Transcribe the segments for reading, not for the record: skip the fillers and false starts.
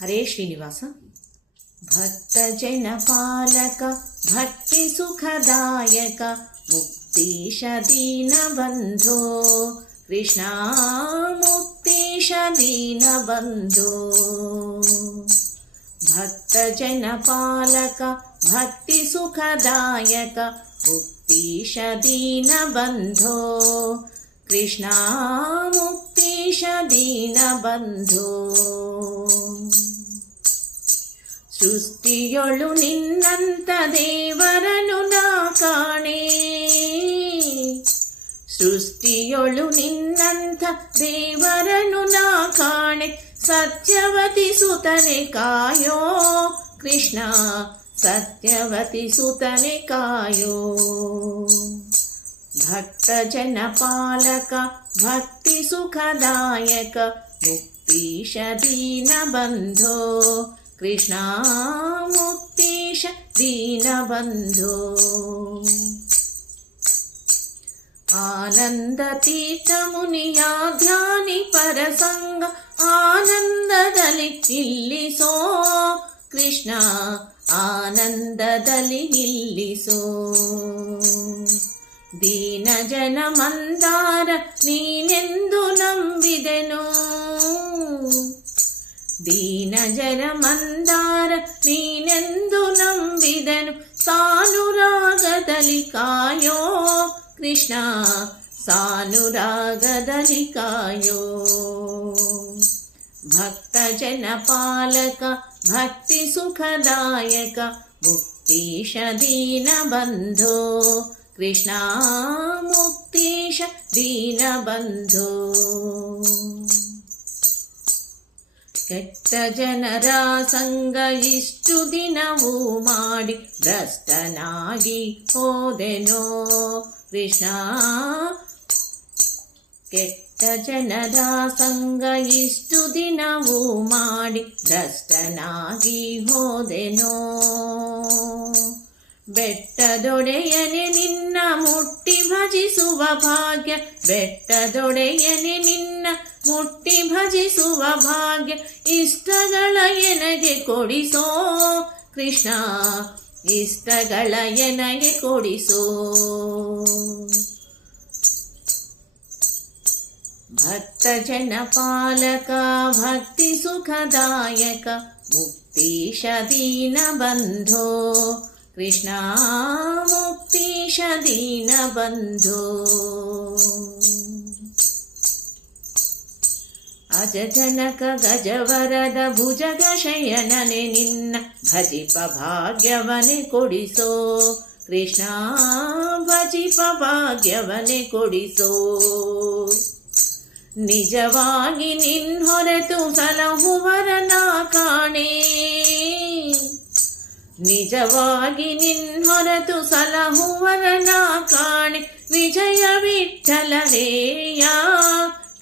ಹರೇ ಶ್ರೀನಿವಾಸ. ಭಕ್ತ ಜನ ಪಾಲಕ ಭಕ್ತಿ ಸುಖದಾಯಕ ಮುಕ್ತೀಶ ದೀನ ಬಂಧೋ ಕೃಷ್ಣ ಮುಕ್ತೀಶ ದೀನ ಬಂಧೋ. ಭಕ್ತ ಜನ ಪಾಲಕ ಭಕ್ತಿ ಸುಖದಾಯಕ ಮುಕ್ತೀಶ ದೀನ ಬಂಧೋ ಕೃಷ್ಣ ಮುಕ್ತೀಶ ದೀನ ಬಂಧೋ. ಸೃಷ್ಟಿಯೊಳು ನಿನ್ನಂತ ದೇವರನು ನಾ ಕಾಣೆ, ಸೃಷ್ಟಿಯೊಳು ನಿನ್ನಂತ ದೇವರನು ನಾ ಕಾಣೆ. ಸತ್ಯವತಿ ಸುತನೆ ಕಾಯೋ ಕೃಷ್ಣ ಸತ್ಯವತಿ ಸುತನೆ ಕಾಯೋ. ಭಕ್ತ ಜನ ಪಾಲಕ ಭಕ್ತಿ ಸುಖದಾಯಕ ಮುಕ್ತೀಶ ದೀನ ಬಂಧೋ ಕೃಷ್ಣ ಮುಕ್ತೀಶ ದೀನ ಬಂಧೋ. ಆನಂದ ತೀರ್ಥ ಮುನಿಯ ಧ್ಯಾನಿ ಪರಸಂಗ ಆನಂದದಲ್ಲಿ ನಿಲ್ಲಿಸೋ ಕೃಷ್ಣ ಆನಂದದಲ್ಲಿ ನಿಲ್ಲಿಸೋ. ದೀನ ಜನ ಮಂದಾರ ನೀನೆಂದು ನಂಬಿದೆನು, ದೀನ ಜನ ಮಂದಾರ ನೀನೆಂದು ನಂಬಿದೆನು. ಸಾನುರಾಗದಲ್ಲಿ ಕಾಯೋ ಕೃಷ್ಣ ಸಾನುರಾಗದಲ್ಲಿ ಕಾಯೋ. ಭಕ್ತ ಜನ ಪಾಲಕ ಭಕ್ತಿ ಸುಖದಾಯಕ ಮುಕ್ತೀಶ ದೀನ ಬಂಧೋ ಕೃಷ್ಣ ಮುಕ್ತೀಶ ದೀನ ಬಂಧೋ. ಕೆಟ್ಟ ಜನರ ಸಂಗ ಇಷ್ಟು ದಿನವೂ ಮಾಡಿ ಭ್ರಷ್ಟನಾಗಿ ಹೋದೆನೋ ಕೃಷ್ಣ. ಕೆಟ್ಟ ಜನರ ಸಂಗ ಇಷ್ಟು ದಿನವೂ ಮಾಡಿ ಭ್ರಷ್ಟನಾಗಿ ಹೋದೆನೋ. ಬೆಟ್ಟದೊಡೆಯನೆ ನಿನ್ನ ಮುಟ್ಟಿ ಭಜಿಸುವ ಭಾಗ್ಯ, ಬೆಟ್ಟದೊಡೆಯನೆ ನಿನ್ನ ಮುಟ್ಟಿ ಭಜಿಸುವ ಭಾಗ್ಯ. ಇಷ್ಟಗಳ ಎನಗೆ ಕೊಡಿಸೋ ಕೃಷ್ಣ ಇಷ್ಟಗಳ ಎನಗೆ ಕೊಡಿಸೋ. ಭಕ್ತ ಜನ ಪಾಲಕ ಭಕ್ತಿ ಸುಖದಾಯಕ ಮುಕ್ತೀಶ ದೀನ ಬಂಧೋ ಕೃಷ್ಣ ಮುಕ್ತೀಶ ದೀನ ಬಂಧೋ. ಅಜಜನಕ ಗಜವರದ ಭುಜಗ ಶಯನನೆ ನಿನ್ನ ಭಜಿಪ ಭಾಗ್ಯವನೆ ಕೊಡಿಸೋ ಕೃಷ್ಣ ಭಜಿಪ ಭಾಗ್ಯವನೆ ಕೊಡಿಸೋ. ನಿಜವಾಗಿ ನಿನ್ನೊರೆತು ಸಲಹುವರನ ಕಾಣೆ, ನಿಜವಾಗಿ ನಿನ್ನೊರೆತು ಸಲಹುವರನ ಕಾಣೆ. ವಿಜಯ ವಿಠ್ಠಲರೇಯ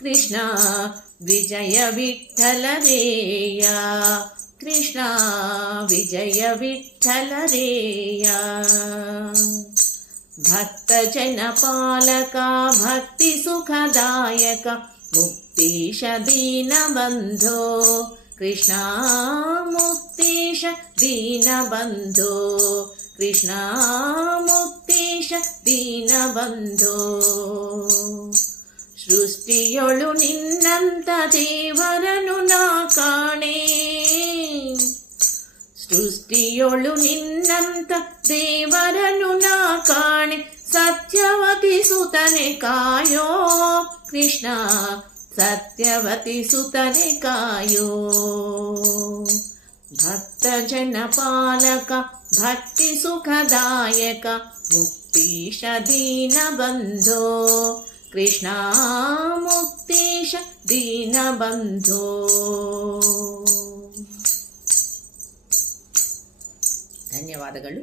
ಕೃಷ್ಣ ವಿಜಯ ವಿಠ್ಠಲರೇಯ ಕೃಷ್ಣ ವಿಜಯ ವಿಠ್ಠಲರೇಯ. ಭಕ್ತ ಜನ ಪಾಲಕ ಭಕ್ತಿ ಸುಖದಾಯಕ ಮುಕ್ತೀಶ ದೀನ ಬಂಧೋ ಕೃಷ್ಣ ಮುಕ್ತೀಶ ದೀನ ಬಂಧೋ ಕೃಷ್ಣ ಮುಕ್ತೀಶ ದೀನ ಬಂಧೋ. ಸೃಷ್ಟಿಯೊಳು ನಿನ್ನಂತ ದೇವರನು ನಾ ಕಾಣೆ, ಸೃಷ್ಟಿಯೊಳು ನಿನ್ನಂತ ದೇವರನು ನಾ ಕಾಣೆ. ಸತ್ಯವತಿ ಸುತನೆ ಕಾಯೋ ಕೃಷ್ಣ ಸತ್ಯವತಿ ಸುತನೆ ಕಾಯೋ. ಭಕ್ತ ಜನ ಪಾಲಕ ಭಕ್ತಿ ಸುಖದಾಯಕ ಮುಕ್ತೀಶ ದೀನ ಬಂಧೋ ಕೃಷ್ಣ ಮುಕ್ತೀಶ ದೀನ ಬಂಧೋ. ಧನ್ಯವಾದಗಳು.